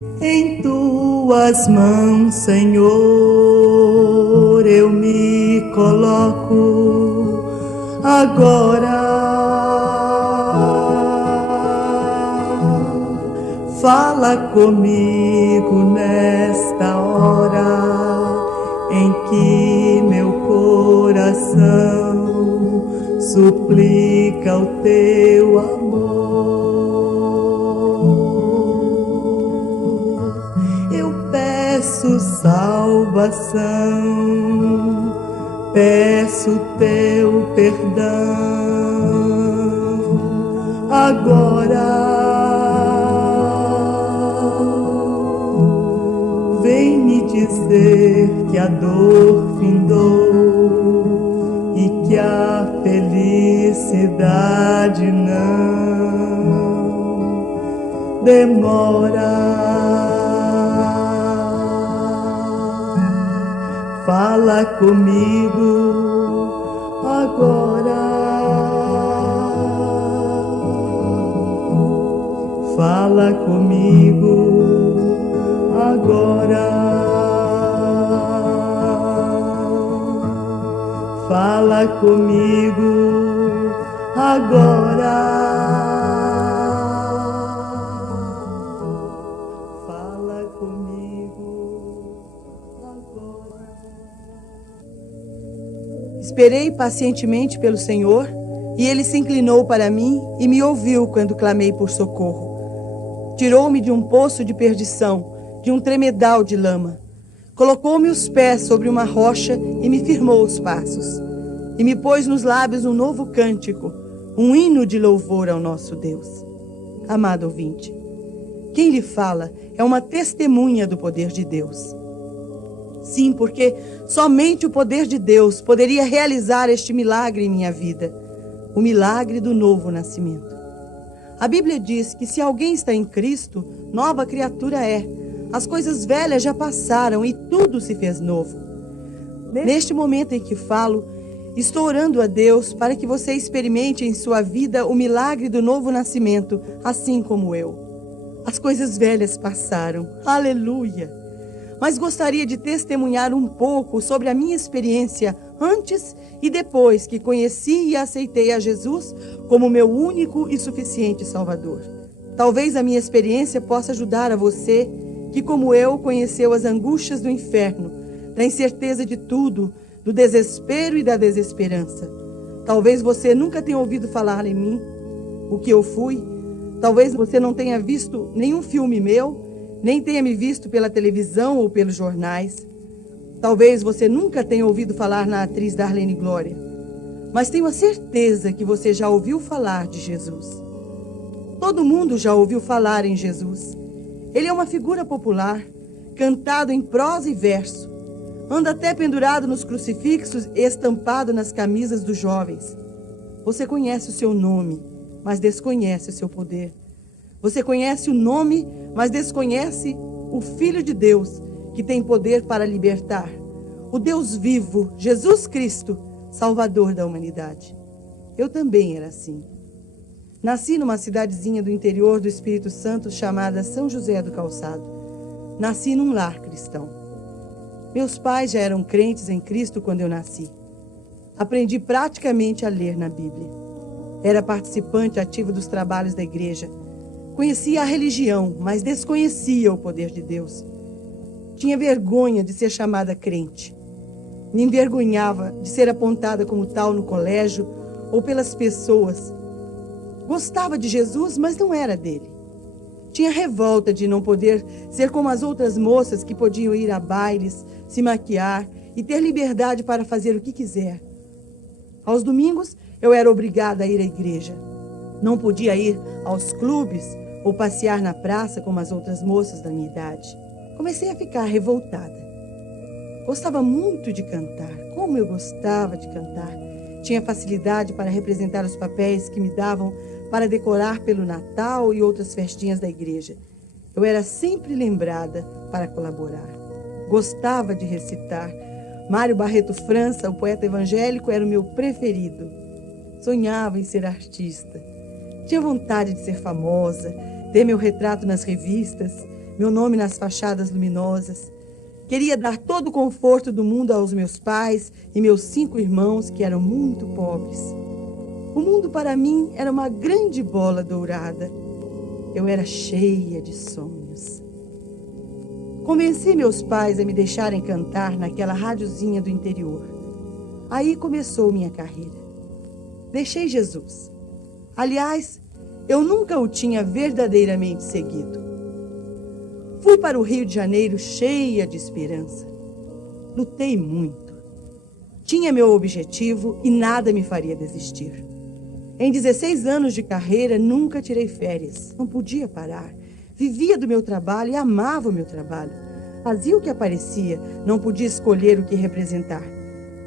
Em tuas mãos, Senhor, eu me coloco agora. Fala comigo nesta hora em que meu coração suplica o teu amor. Eu peço salvação, peço teu perdão agora. Vem me dizer que a dor findou e que a felicidade não demora. Fala comigo agora. Fala comigo agora. Fala comigo agora. Fala comigo agora. Esperei pacientemente pelo Senhor, e Ele se inclinou para mim e me ouviu quando clamei por socorro. Tirou-me de um poço de perdição, de um tremedal de lama. Colocou-me os pés sobre uma rocha e me firmou os passos. E me pôs nos lábios um novo cântico, um hino de louvor ao nosso Deus. Amado ouvinte, quem lhe fala é uma testemunha do poder de Deus. Sim, porque somente o poder de Deus poderia realizar este milagre em minha vida, o milagre do novo nascimento. A Bíblia diz que se alguém está em Cristo, nova criatura é. As coisas velhas já passaram e tudo se fez novo. Neste momento em que falo, estou orando a Deus para que você experimente em sua vida o milagre do novo nascimento, assim como eu. As coisas velhas passaram. Aleluia! Mas gostaria de testemunhar um pouco sobre a minha experiência antes e depois que conheci e aceitei a Jesus como meu único e suficiente Salvador. Talvez a minha experiência possa ajudar a você que, como eu, conheceu as angústias do inferno, da incerteza de tudo, do desespero e da desesperança. Talvez você nunca tenha ouvido falar em mim, o que eu fui. Talvez você não tenha visto nenhum filme meu, nem tenha me visto pela televisão ou pelos jornais. Talvez você nunca tenha ouvido falar na atriz Darlene Glória. Mas tenho a certeza que você já ouviu falar de Jesus. Todo mundo já ouviu falar em Jesus. Ele é uma figura popular, cantado em prosa e verso. Anda até pendurado nos crucifixos e estampado nas camisas dos jovens. Você conhece o seu nome, mas desconhece o seu poder. Você conhece o nome, mas desconhece o Filho de Deus, que tem poder para libertar. O Deus vivo, Jesus Cristo, Salvador da humanidade. Eu também era assim. Nasci numa cidadezinha do interior do Espírito Santo chamada São José do Calçado. Nasci num lar cristão. Meus pais já eram crentes em Cristo quando eu nasci. Aprendi praticamente a ler na Bíblia. Era participante ativo dos trabalhos da igreja. Conhecia a religião, mas desconhecia o poder de Deus. Tinha vergonha de ser chamada crente. Me envergonhava de ser apontada como tal no colégio ou pelas pessoas. Gostava de Jesus, mas não era dele. Tinha revolta de não poder ser como as outras moças que podiam ir a bailes, se maquiar e ter liberdade para fazer o que quiser. Aos domingos, eu era obrigada a ir à igreja. Não podia ir aos clubes ou passear na praça como as outras moças da minha idade. Comecei a ficar revoltada. Gostava muito de cantar. Como eu gostava de cantar. Tinha facilidade para representar os papéis que me davam para decorar pelo Natal e outras festinhas da igreja. Eu era sempre lembrada para colaborar. Gostava de recitar. Mário Barreto França, o poeta evangélico, era o meu preferido. Sonhava em ser artista. Tinha vontade de ser famosa, ter meu retrato nas revistas, meu nome nas fachadas luminosas. Queria dar todo o conforto do mundo aos meus pais e meus 5 irmãos, que eram muito pobres. O mundo para mim era uma grande bola dourada. Eu era cheia de sonhos. Convenci meus pais a me deixarem cantar naquela radiozinha do interior. Aí começou minha carreira. Deixei Jesus. Aliás, eu nunca o tinha verdadeiramente seguido. Fui para o Rio de Janeiro cheia de esperança. Lutei muito. Tinha meu objetivo e nada me faria desistir. Em 16 anos de carreira, nunca tirei férias. Não podia parar. Vivia do meu trabalho e amava o meu trabalho. Fazia o que aparecia, não podia escolher o que representar.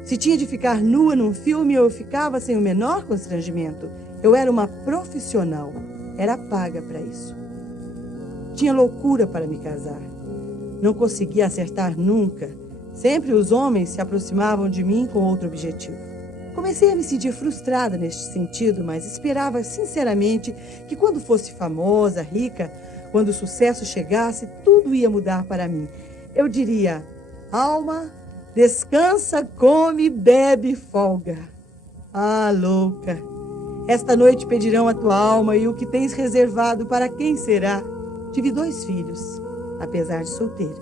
Se tinha de ficar nua num filme, eu ficava sem o menor constrangimento. Eu era uma profissional. Era paga para isso. Tinha loucura para me casar. Não conseguia acertar nunca. Sempre os homens se aproximavam de mim com outro objetivo. Comecei a me sentir frustrada neste sentido, mas esperava sinceramente que quando fosse famosa, rica, quando o sucesso chegasse, tudo ia mudar para mim. Eu diria: alma, descansa, come, bebe, folga. Ah, louca! Esta noite pedirão a tua alma e o que tens reservado para quem será? Tive 2 filhos, apesar de solteira.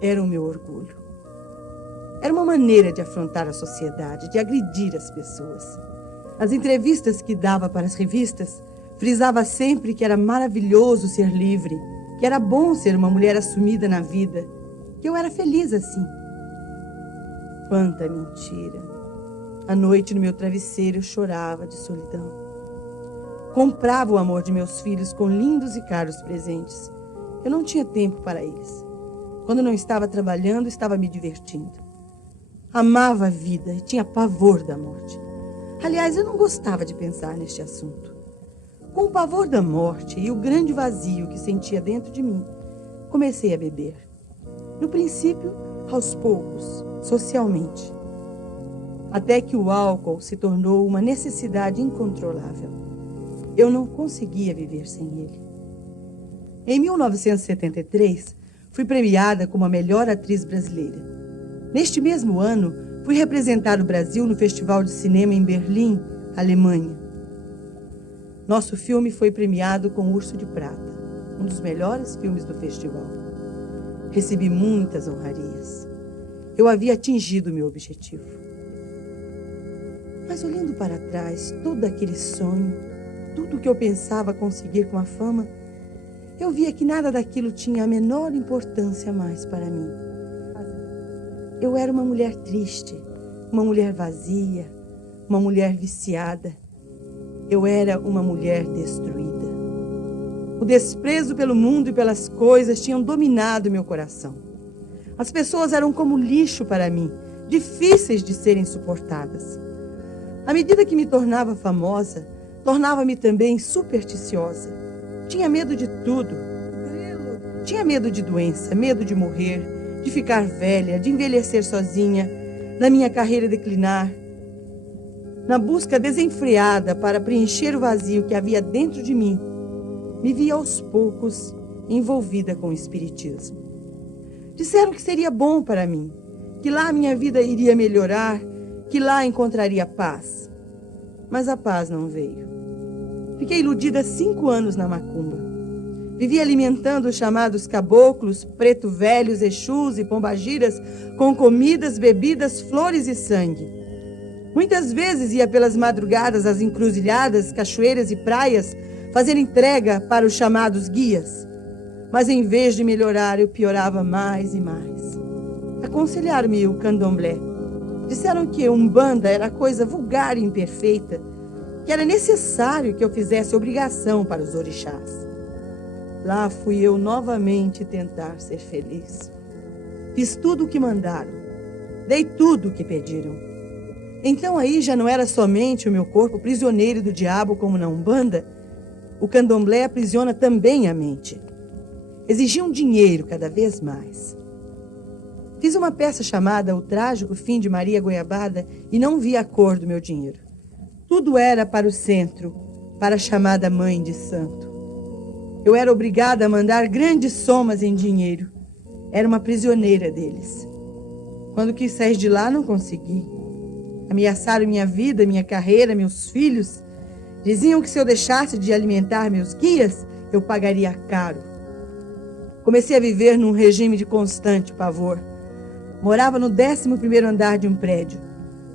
Era o meu orgulho. Era uma maneira de afrontar a sociedade, de agredir as pessoas. As entrevistas que dava para as revistas, frisava sempre que era maravilhoso ser livre, que era bom ser uma mulher assumida na vida, que eu era feliz assim. Quanta mentira! À noite, no meu travesseiro, eu chorava de solidão. Comprava o amor de meus filhos com lindos e caros presentes. Eu não tinha tempo para eles. Quando não estava trabalhando, estava me divertindo. Amava a vida e tinha pavor da morte. Aliás, eu não gostava de pensar neste assunto. Com o pavor da morte e o grande vazio que sentia dentro de mim, comecei a beber. No princípio, aos poucos, socialmente. Até que o álcool se tornou uma necessidade incontrolável. Eu não conseguia viver sem ele. Em 1973, fui premiada como a melhor atriz brasileira. Neste mesmo ano, fui representar o Brasil no Festival de Cinema em Berlim, Alemanha. Nosso filme foi premiado com Urso de Prata, um dos melhores filmes do festival. Recebi muitas honrarias. Eu havia atingido meu objetivo. Mas olhando para trás, todo aquele sonho, tudo o que eu pensava conseguir com a fama, eu via que nada daquilo tinha a menor importância mais para mim. Eu era uma mulher triste, uma mulher vazia, uma mulher viciada. Eu era uma mulher destruída. O desprezo pelo mundo e pelas coisas tinham dominado meu coração. As pessoas eram como lixo para mim, difíceis de serem suportadas. À medida que me tornava famosa, tornava-me também supersticiosa. Tinha medo de tudo. Tinha medo de doença, medo de morrer, de ficar velha, de envelhecer sozinha, da minha carreira declinar. Na busca desenfreada para preencher o vazio que havia dentro de mim, me via aos poucos envolvida com o espiritismo. Disseram que seria bom para mim, que lá minha vida iria melhorar, que lá encontraria paz. Mas a paz não veio. Fiquei iludida 5 anos na macumba. Vivi alimentando os chamados caboclos, preto velhos, exus e pombagiras com comidas, bebidas, flores e sangue. Muitas vezes ia pelas madrugadas às encruzilhadas, cachoeiras e praias fazer entrega para os chamados guias. Mas em vez de melhorar, eu piorava mais e mais. Aconselharam-me o candomblé. Disseram que Umbanda era coisa vulgar e imperfeita, que era necessário que eu fizesse obrigação para os orixás. Lá fui eu novamente tentar ser feliz. Fiz tudo o que mandaram. Dei tudo o que pediram. Então aí já não era somente o meu corpo prisioneiro do diabo como na Umbanda. O candomblé aprisiona também a mente. Exigiam dinheiro cada vez mais. Fiz uma peça chamada O Trágico Fim de Maria Goiabada e não vi a cor do meu dinheiro. Tudo era para o centro, para a chamada Mãe de Santo. Eu era obrigada a mandar grandes somas em dinheiro. Era uma prisioneira deles. Quando quis sair de lá, não consegui. Ameaçaram minha vida, minha carreira, meus filhos. Diziam que se eu deixasse de alimentar meus guias, eu pagaria caro. Comecei a viver num regime de constante pavor. Morava no 11º andar de um prédio.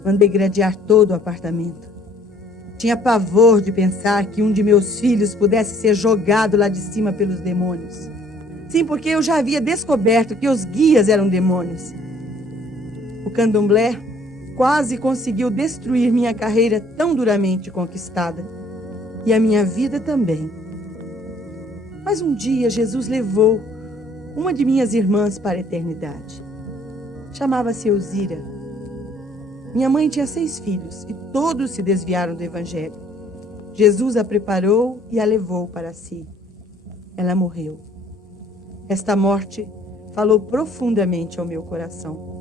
Mandei gradear todo o apartamento. Tinha pavor de pensar que um de meus filhos pudesse ser jogado lá de cima pelos demônios. Sim, porque eu já havia descoberto que os guias eram demônios. O candomblé quase conseguiu destruir minha carreira tão duramente conquistada. E a minha vida também. Mas um dia Jesus levou uma de minhas irmãs para a eternidade. Chamava-se Elzira. Minha mãe tinha 6 filhos e todos se desviaram do Evangelho. Jesus a preparou e a levou para si. Ela morreu. Esta morte falou profundamente ao meu coração.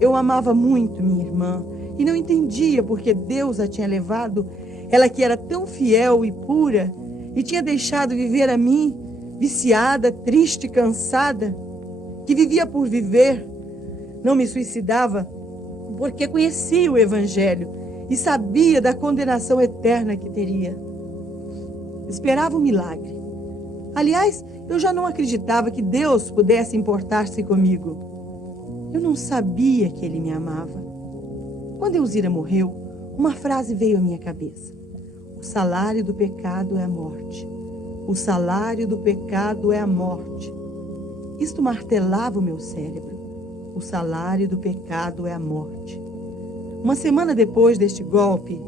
Eu amava muito minha irmã e não entendia por que Deus a tinha levado, ela que era tão fiel e pura, e tinha deixado viver a mim, viciada, triste, cansada, que vivia por viver, não me suicidava, porque conhecia o Evangelho e sabia da condenação eterna que teria. Esperava um milagre. Aliás, eu já não acreditava que Deus pudesse importar-se comigo. Eu não sabia que Ele me amava. Quando Elzira morreu, uma frase veio à minha cabeça. O salário do pecado é a morte. O salário do pecado é a morte. Isto martelava o meu cérebro. O salário do pecado é a morte. Uma semana depois deste golpe,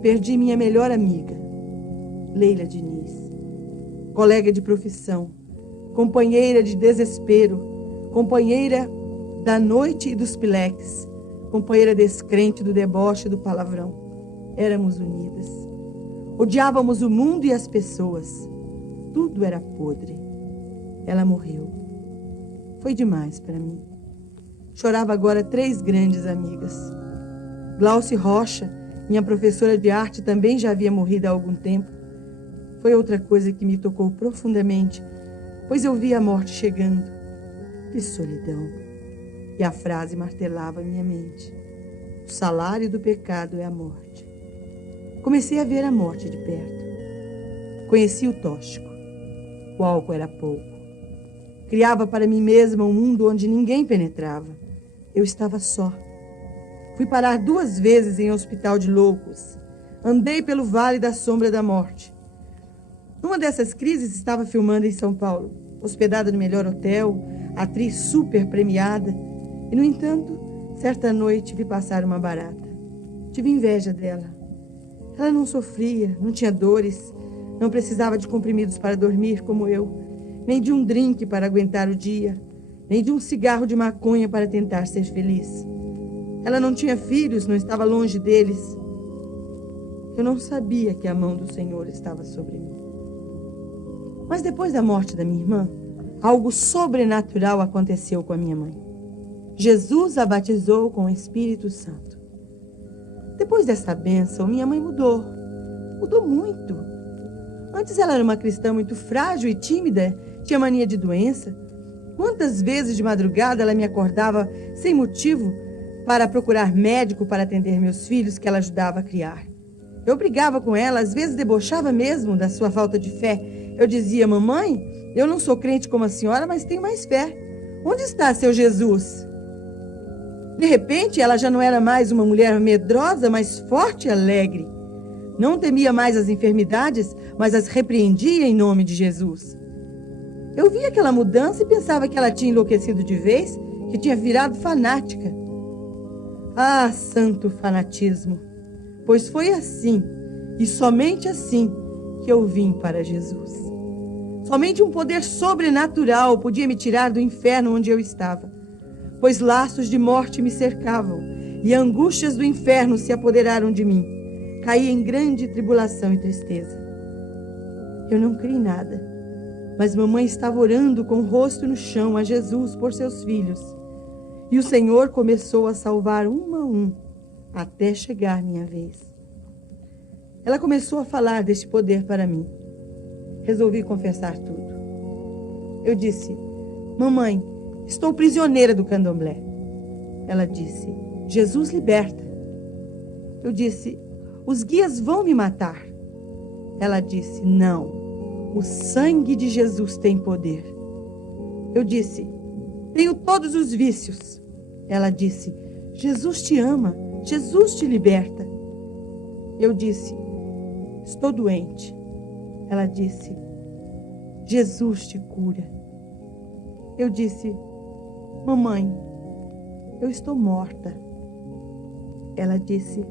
perdi minha melhor amiga, Leila Diniz. Colega de profissão, companheira de desespero, companheira da noite e dos pileques, companheira descrente do deboche e do palavrão. Éramos unidas. Odiávamos o mundo e as pessoas. Tudo era podre. Ela morreu. Foi demais para mim. Chorava agora 3 grandes amigas. Glauce Rocha, minha professora de arte, também já havia morrido há algum tempo. Foi outra coisa que me tocou profundamente, pois eu vi a morte chegando. Que solidão! E a frase martelava a minha mente. O salário do pecado é a morte. Comecei a ver a morte de perto. Conheci o tóxico. O álcool era pouco. Criava para mim mesma um mundo onde ninguém penetrava. Eu estava só. Fui parar 2 vezes em hospital de loucos. Andei pelo vale da sombra da morte. Numa dessas crises estava filmando em São Paulo, hospedada no melhor hotel, atriz super premiada. E, no entanto, certa noite vi passar uma barata. Tive inveja dela. Ela não sofria, não tinha dores, não precisava de comprimidos para dormir como eu, nem de um drink para aguentar o dia, nem de um cigarro de maconha para tentar ser feliz. Ela não tinha filhos, não estava longe deles. Eu não sabia que a mão do Senhor estava sobre mim. Mas depois da morte da minha irmã, algo sobrenatural aconteceu com a minha mãe. Jesus a batizou com o Espírito Santo. Depois dessa bênção, minha mãe mudou. Mudou muito. Antes ela era uma cristã muito frágil e tímida, tinha mania de doença. Quantas vezes de madrugada ela me acordava sem motivo para procurar médico para atender meus filhos que ela ajudava a criar. Eu brigava com ela, às vezes debochava mesmo da sua falta de fé. Eu dizia: mamãe, eu não sou crente como a senhora, mas tenho mais fé. Onde está seu Jesus? De repente, ela já não era mais uma mulher medrosa, mas forte e alegre. Não temia mais as enfermidades, mas as repreendia em nome de Jesus. Eu via aquela mudança e pensava que ela tinha enlouquecido de vez, que tinha virado fanática. Ah, santo fanatismo! Pois foi assim, e somente assim, que eu vim para Jesus. Somente um poder sobrenatural podia me tirar do inferno onde eu estava, pois laços de morte me cercavam, e angústias do inferno se apoderaram de mim. Caí em grande tribulação e tristeza. Eu não criei nada, mas mamãe estava orando com o rosto no chão a Jesus por seus filhos. E o Senhor começou a salvar um a um, até chegar minha vez. Ela começou a falar deste poder para mim. Resolvi confessar tudo. Eu disse: mamãe, estou prisioneira do candomblé. Ela disse: Jesus liberta. Eu disse: os guias vão me matar. Ela disse: não, o sangue de Jesus tem poder. Eu disse: tenho todos os vícios. Ela disse: Jesus te ama, Jesus te liberta. Eu disse: estou doente. Ela disse: Jesus te cura. Eu disse: mamãe, eu estou morta. Ela disse: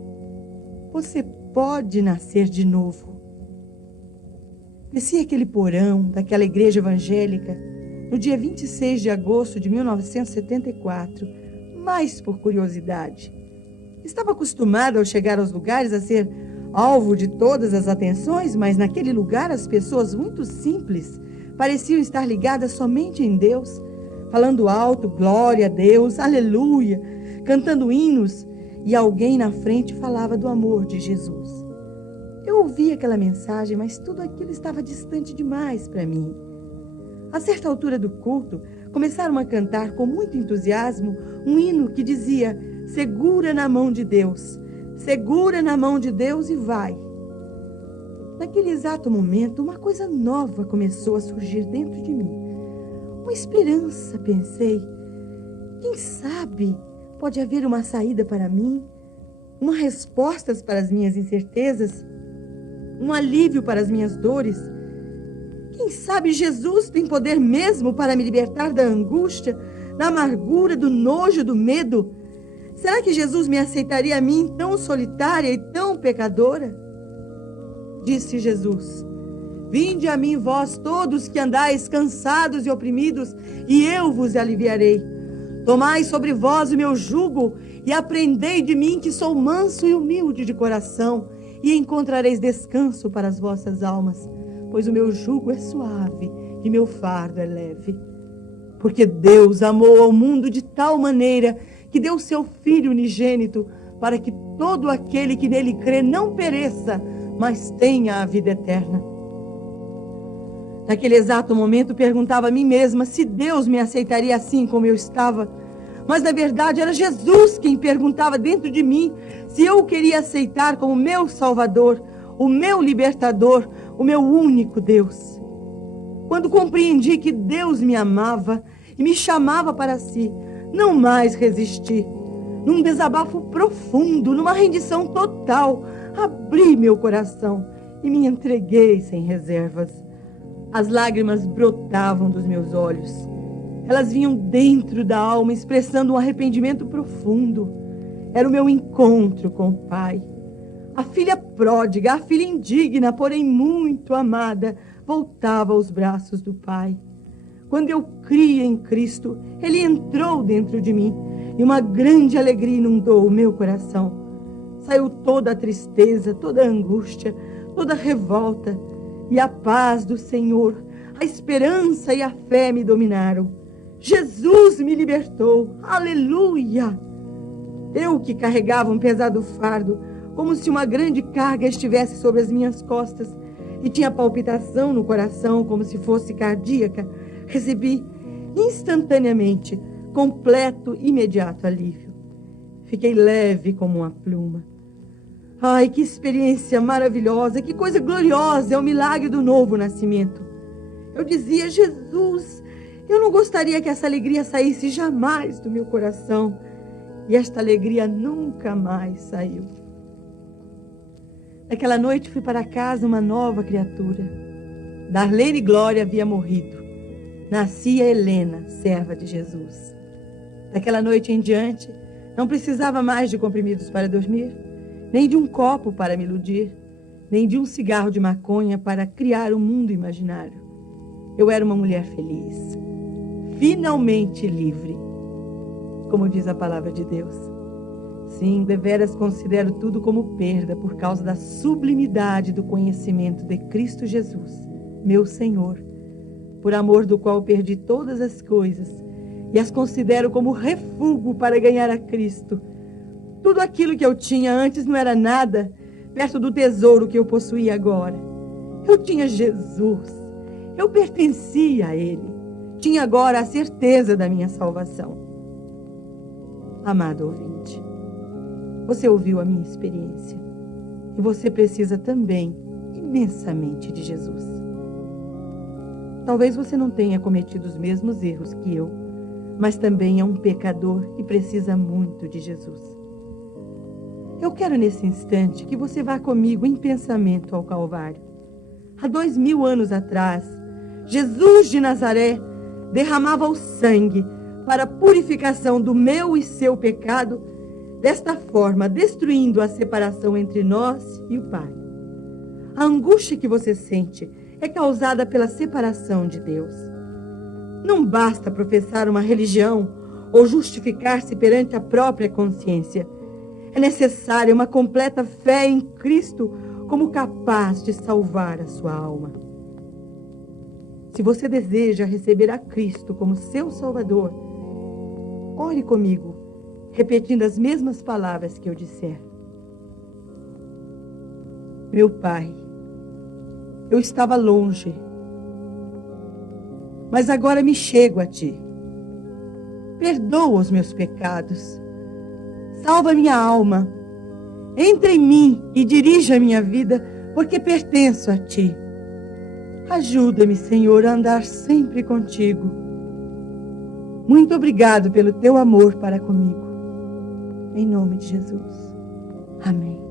você pode nascer de novo. Desci aquele porão daquela igreja evangélica no dia 26 de agosto de 1974, mais por curiosidade. Estava acostumada ao chegar aos lugares a ser alvo de todas as atenções, mas naquele lugar as pessoas muito simples pareciam estar ligadas somente em Deus, falando alto, glória a Deus, aleluia, cantando hinos, e alguém na frente falava do amor de Jesus. Eu ouvi aquela mensagem, mas tudo aquilo estava distante demais para mim. A certa altura do culto, começaram a cantar com muito entusiasmo um hino que dizia: segura na mão de Deus, segura na mão de Deus e vai. Naquele exato momento, uma coisa nova começou a surgir dentro de mim. Uma esperança, pensei. Quem sabe pode haver uma saída para mim, uma resposta para as minhas incertezas, um alívio para as minhas dores. Quem sabe Jesus tem poder mesmo para me libertar da angústia, da amargura, do nojo, do medo? Será que Jesus me aceitaria a mim tão solitária e tão pecadora? Disse Jesus: vinde a mim vós todos que andais cansados e oprimidos, e eu vos aliviarei. Tomai sobre vós o meu jugo e aprendei de mim, que sou manso e humilde de coração, e encontrareis descanso para as vossas almas, pois o meu jugo é suave e meu fardo é leve. Porque Deus amou ao mundo de tal maneira que deu seu Filho unigênito, para que todo aquele que nele crê não pereça, mas tenha a vida eterna. Naquele exato momento perguntava a mim mesma se Deus me aceitaria assim como eu estava. Mas na verdade era Jesus quem perguntava dentro de mim se eu o queria aceitar como meu Salvador, o meu libertador, o meu único Deus. Quando compreendi que Deus me amava e me chamava para si, não mais resisti. Num desabafo profundo, numa rendição total, abri meu coração e me entreguei sem reservas. As lágrimas brotavam dos meus olhos. Elas vinham dentro da alma, expressando um arrependimento profundo. Era o meu encontro com o Pai. A filha pródiga, a filha indigna, porém muito amada, voltava aos braços do Pai. Quando eu criei em Cristo, Ele entrou dentro de mim e uma grande alegria inundou o meu coração. Saiu toda a tristeza, toda a angústia, toda a revolta, e a paz do Senhor, a esperança e a fé me dominaram. Jesus me libertou. Aleluia! Eu que carregava um pesado fardo, como se uma grande carga estivesse sobre as minhas costas, e tinha palpitação no coração como se fosse cardíaca, recebi instantaneamente completo e imediato alívio. Fiquei leve como uma pluma. Ai, que experiência maravilhosa, que coisa gloriosa é o milagre do novo nascimento. Eu dizia: Jesus, eu não gostaria que essa alegria saísse jamais do meu coração. E esta alegria nunca mais saiu. Naquela noite fui para casa uma nova criatura. Darlene Glória havia morrido. Nascia Helena, serva de Jesus. Daquela noite em diante, não precisava mais de comprimidos para dormir, nem de um copo para me iludir, nem de um cigarro de maconha para criar um mundo imaginário. Eu era uma mulher feliz, finalmente livre, como diz a palavra de Deus. Sim, deveras considero tudo como perda por causa da sublimidade do conhecimento de Cristo Jesus, meu Senhor, por amor do qual perdi todas as coisas e as considero como refúgio para ganhar a Cristo. Tudo aquilo que eu tinha antes não era nada perto do tesouro que eu possuía agora. Eu tinha Jesus, Eu pertencia a Ele. Tinha agora a certeza da minha salvação. Amado ouvinte, você ouviu a minha experiência e você precisa também imensamente de Jesus. Talvez você não tenha cometido os mesmos erros que eu, mas também é um pecador e precisa muito de Jesus. Eu quero nesse instante que você vá comigo em pensamento ao Calvário. Há 2000 anos atrás, Jesus de Nazaré derramava o sangue para a purificação do meu e seu pecado, desta forma destruindo a separação entre nós e o Pai. A angústia que você sente é causada pela separação de Deus. Não basta professar uma religião ou justificar-se perante a própria consciência. É necessária uma completa fé em Cristo como capaz de salvar a sua alma. Se você deseja receber a Cristo como seu Salvador, ore comigo, repetindo as mesmas palavras que eu disser. Meu Pai, eu estava longe, mas agora me chego a Ti. Perdoa os meus pecados. Salva minha alma. Entra em mim e dirija a minha vida, porque pertenço a Ti. Ajuda-me, Senhor, a andar sempre contigo. Muito obrigado pelo Teu amor para comigo. Em nome de Jesus. Amém.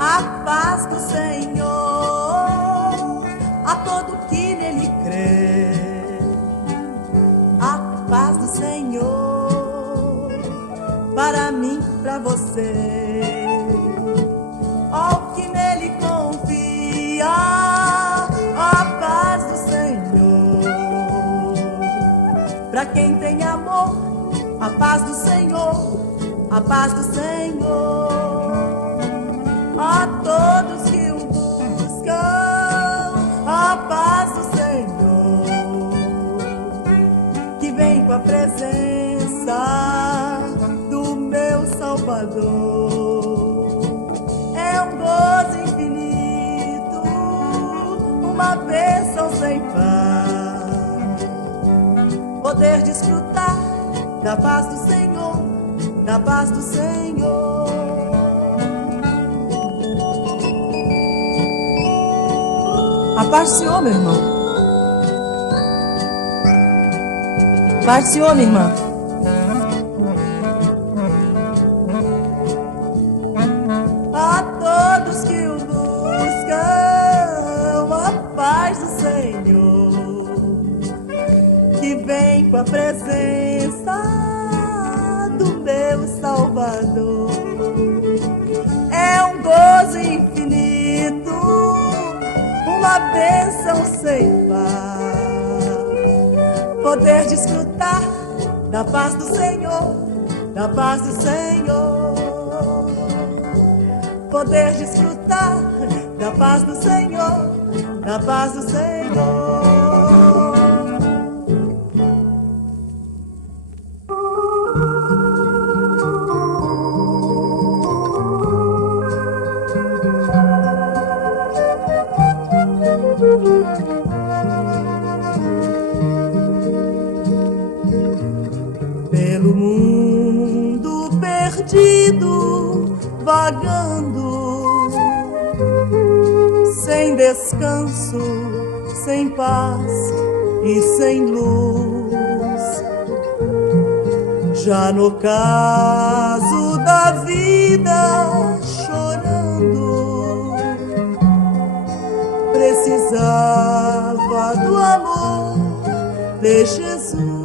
A paz do Senhor a todo que nele crê. A paz do Senhor para mim, para você. Ao que nele confia, a paz do Senhor. Para quem tem amor, a paz do Senhor, a paz do Senhor. A todos que o buscam, a paz do Senhor, que vem com a presença do meu Salvador. É um gozo infinito, uma bênção sem par, poder desfrutar da paz do Senhor, da paz do Senhor. A paz do Senhor, meu irmão. Paz do Senhor, minha irmã. A todos que o buscam, a paz do Senhor, que vem com a presença do meu Salvador. É um gozo infinito, uma bênção sem par, poder desfrutar da paz do Senhor, da paz do Senhor, poder desfrutar da paz do Senhor, da paz do Senhor. Pelo mundo perdido, vagando, sem descanso, sem paz e sem luz. Já no caso da vida, chorando, precisava do amor de Jesus.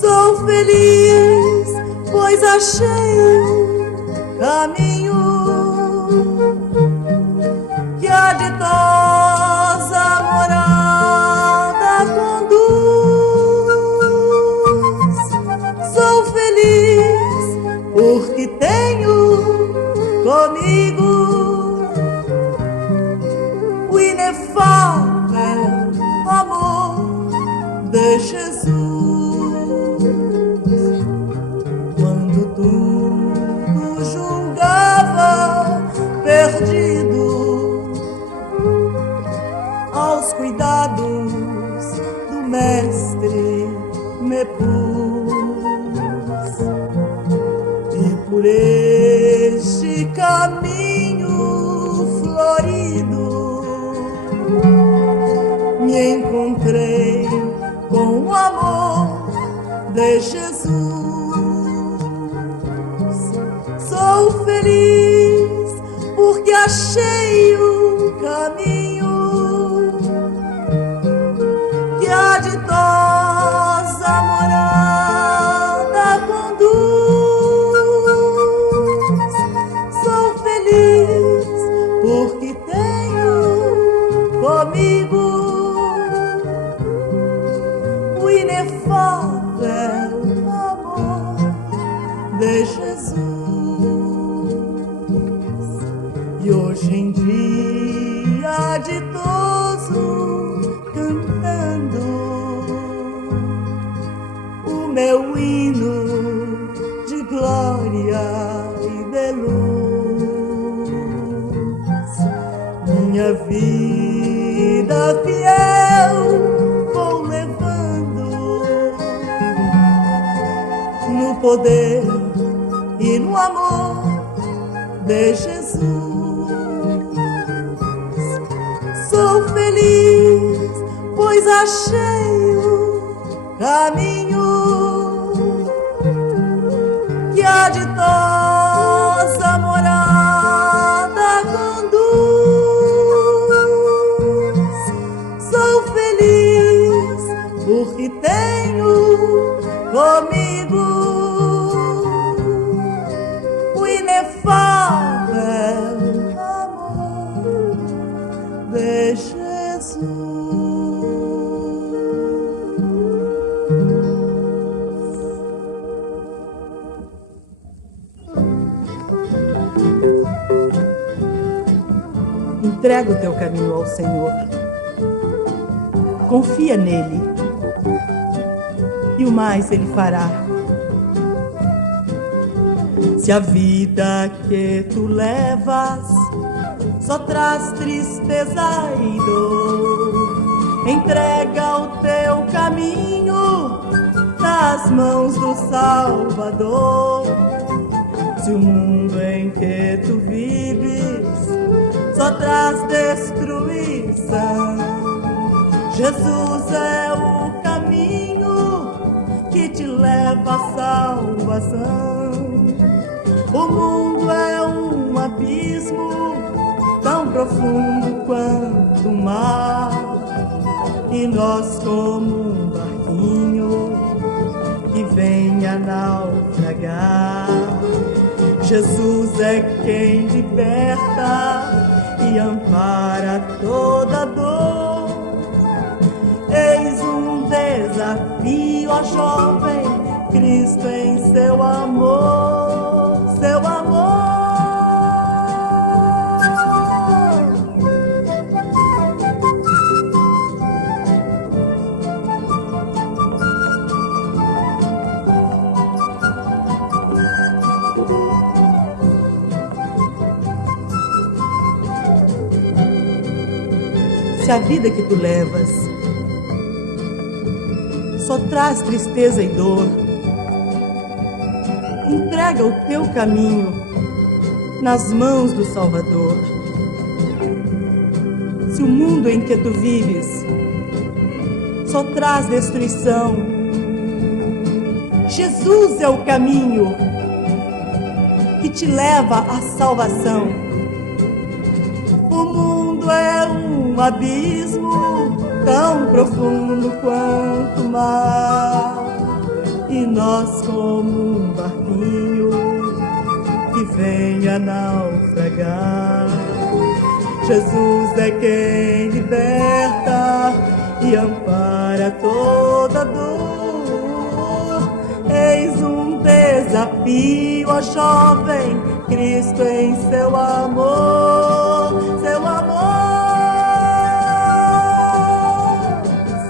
Sou feliz, pois achei um caminho que a ditosa morada conduz. Sou feliz porque tenho comigo aos cuidados do Mestre me pus, e por este caminho florido me encontrei com o amor de Jesus. Sou feliz porque achei o caminho que a ditosa morada conduz. Sou feliz porque tenho comigo o inefável amor de Jesus. E hoje em dia ditoso cantando o meu hino de glória e de luz, minha vida fiel vou levando no poder e no amor de Jesus. Sou feliz, pois achei o caminho que a ditosa morada conduz. Sou feliz porque tenho comigo o inefável amor de Jesus. Entrega o teu caminho ao Senhor. Confia nele. E o mais ele fará. Se a vida que tu levas só traz tristeza e dor, entrega o teu caminho nas mãos do Salvador. Se o mundo em que tu vives só traz destruição, Jesus é o caminho que te leva à salvação. O mundo é um abismo tão profundo quanto o mar, e nós como um barquinho que vem a naufragar. Jesus é quem liberta e ampara toda dor. Eis um desafio, ó jovem, Cristo em seu amor, seu amor. Se a vida que tu levas só traz tristeza e dor, entrega o teu caminho nas mãos do Salvador. Se o mundo em que tu vives só traz destruição, Jesus é o caminho que te leva à salvação. O mundo é um abismo tão profundo quanto o mar, e nós como um barquinho que vem a naufragar. Jesus é quem liberta e ampara toda dor. Eis um desafio, ó jovem, Cristo em seu amor, seu amor.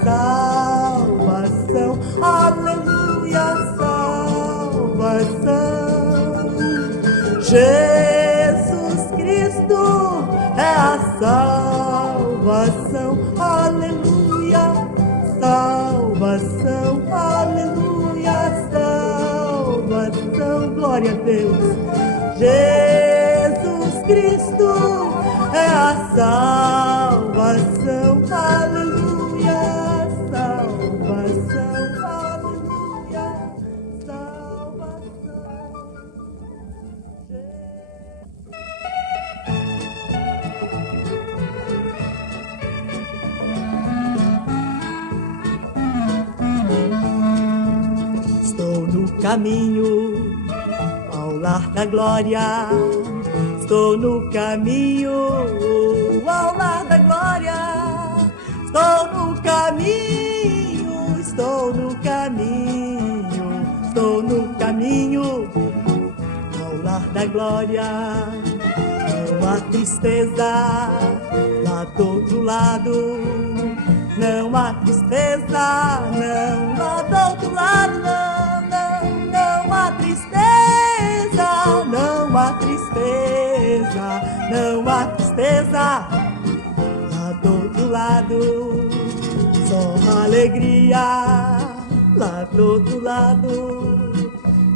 Salvação, aleluia, salvação. Jesus Cristo é a salvação. aleluia, salvação, aleluia, salvação, glória a Deus. Jesus Cristo é a salvação, aleluia, salvação, aleluia, salvação. Estou no caminho ao lar da glória. Estou no caminho ao lar da glória. Estou no caminho, estou no caminho, estou no caminho ao lar da glória. Não há tristeza lá do outro lado. Não há tristeza, não, lá do outro lado, não, não, não há tristeza, não há tristeza, não há tristeza, lá do outro lado, só alegria, lá do outro lado,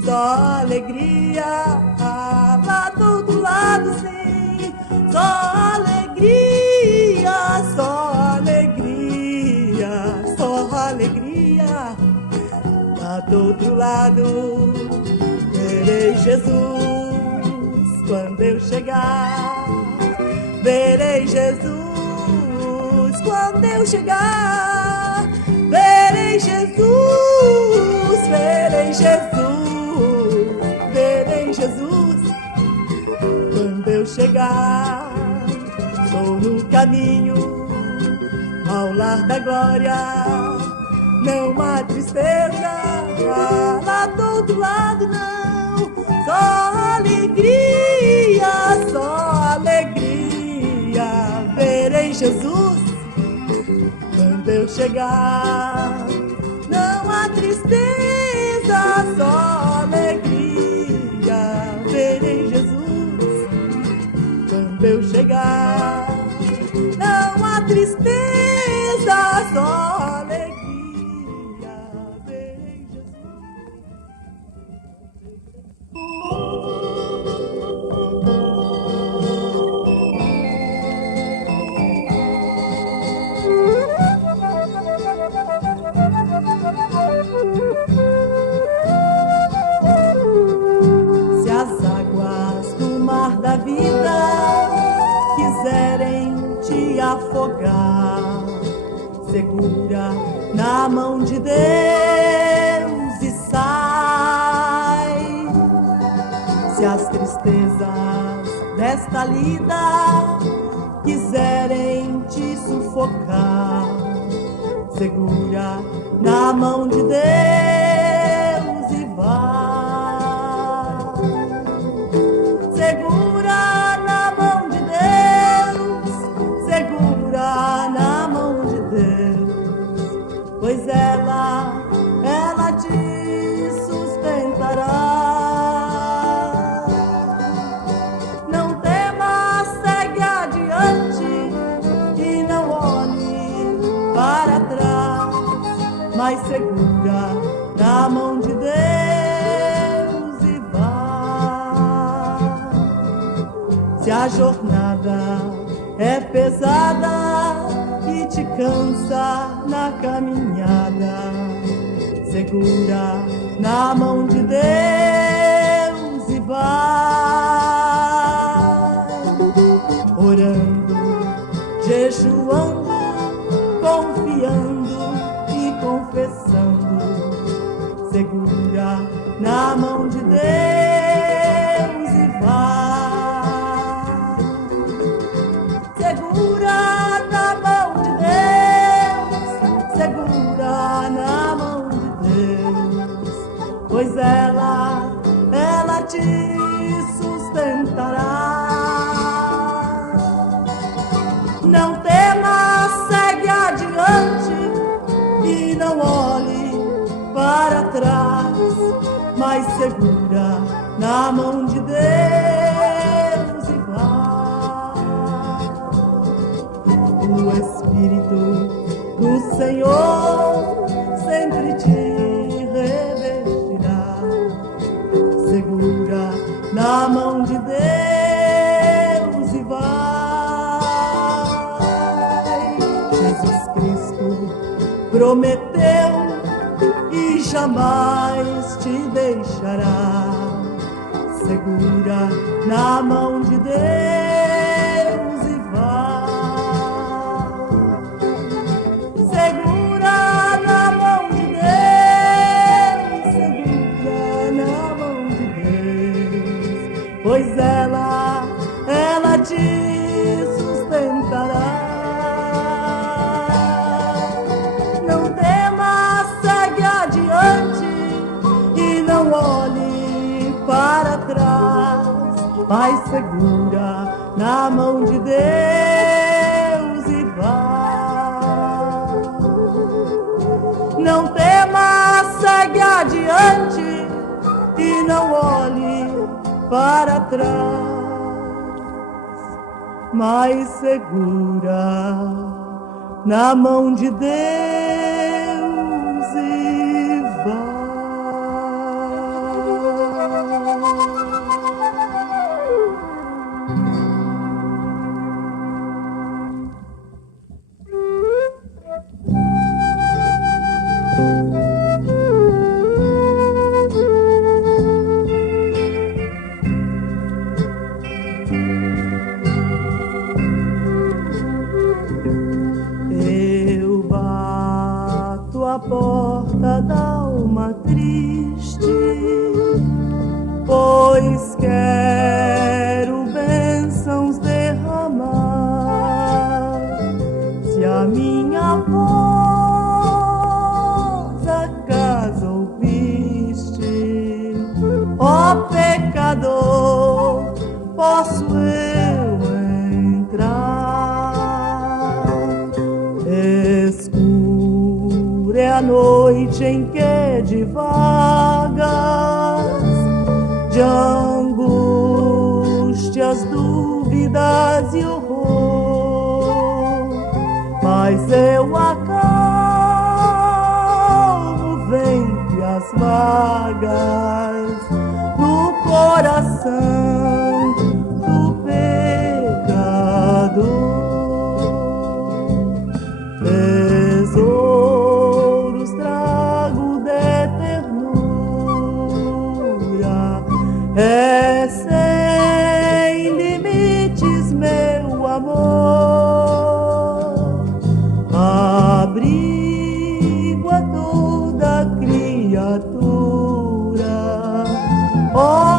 só alegria, lá do outro lado, sim, só alegria, só alegria, só alegria, lá do outro lado, verei Jesus quando eu chegar, verei Jesus quando eu chegar, verei Jesus, verei Jesus, verei Jesus quando eu chegar. Estou no caminho ao lar da glória, não há tristeza lá do outro lado, não, só alegria, verei Jesus quando eu chegar. Não há tristeza, só alegria, verei Jesus quando eu chegar. Não há tristeza, só alegria, verei Jesus. Se as águas do mar da vida quiserem te afogar, segura na mão de Deus e sai. Se as tristezas desta lida quiserem te sufocar, segura na mão de Deus e vai. Segura na mão de Deus, segura na mão de Deus, pois ela te sustentará. Não temas, segue adiante e não olhe para trás, mas segura na mão de Deus e vai. Se a jornada é pesada e te cansa na caminhada, segura na mão de Deus e vai. Orando, jejuando, confiando e confessando, segura na mão de Deus e vai. Segura na mão de Deus, segura na mão de Deus, pois ela te sustentará. Não temas, segue adiante e não olhe para trás, mas segura na mão de Deus e vai. O Espírito Senhor sempre te revestirá. Segura na mão de Deus e vai. Jesus Cristo prometeu e jamais te deixará. Segura na mão de Deus e vai. Segura na mão de Deus, segura na mão de Deus, pois ela te sustentará. Não temas, segue adiante e não olhe para trás, mas segura na mão de Deus e vai. Não temas, segue adiante e não olhe para trás, mas segura na mão de Deus e vai. A porta da alma triste, pois quero bênçãos derramar. Se a minha voz acaso ouviste, ó pecador, posso eu entrar? É a noite em que divagas de angústias, dúvidas e horror, mas eu acalmo o vento e as vagas no coração do pecador. É sem limites, meu amor, abrigo a toda criatura. Oh,